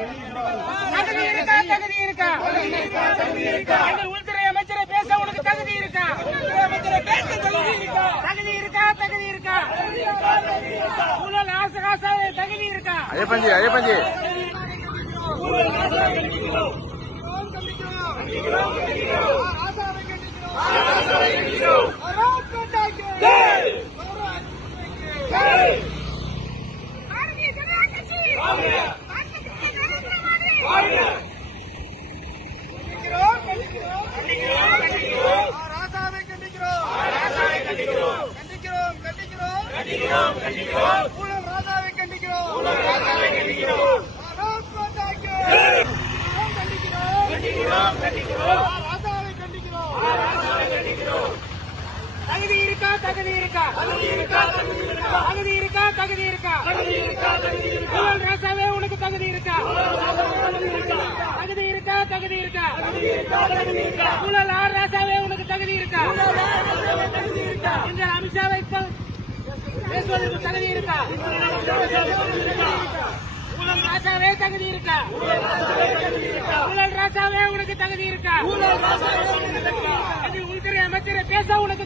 தகுதி இருக்கா? தகுதி இருக்கா? உள்துறை அமைச்சரை பேச உனக்கு தகுதி இருக்கா? தகுதி இருக்கா? தகுதி இருக்கா? ஊழல் ஆசகாசாவே தகுதி இருக்கா? ஐயப்பஞ்சி தகுதி இருக்கா? தகுதி இருக்கா? தகுதி இருக்கா? தகுதி இருக்கா? ஊழல் ராசாவே உனக்கு தகுதி இருக்கா? தகுதி இருக்கா? தகுதி இருக்கா? ஊழல் ஆர் ராசாவே உனக்கு தகுதி இருக்கா? இந்த அமித்ஷாவை பேசுவதற்கு தகுதி இருக்கா? ஊழல் ராசாவே தகுதி இருக்கா? ஊழல் ராசாவே உனக்கு தகுதி இருக்கா? உள்துறை அமைச்சரை பேச உனக்கு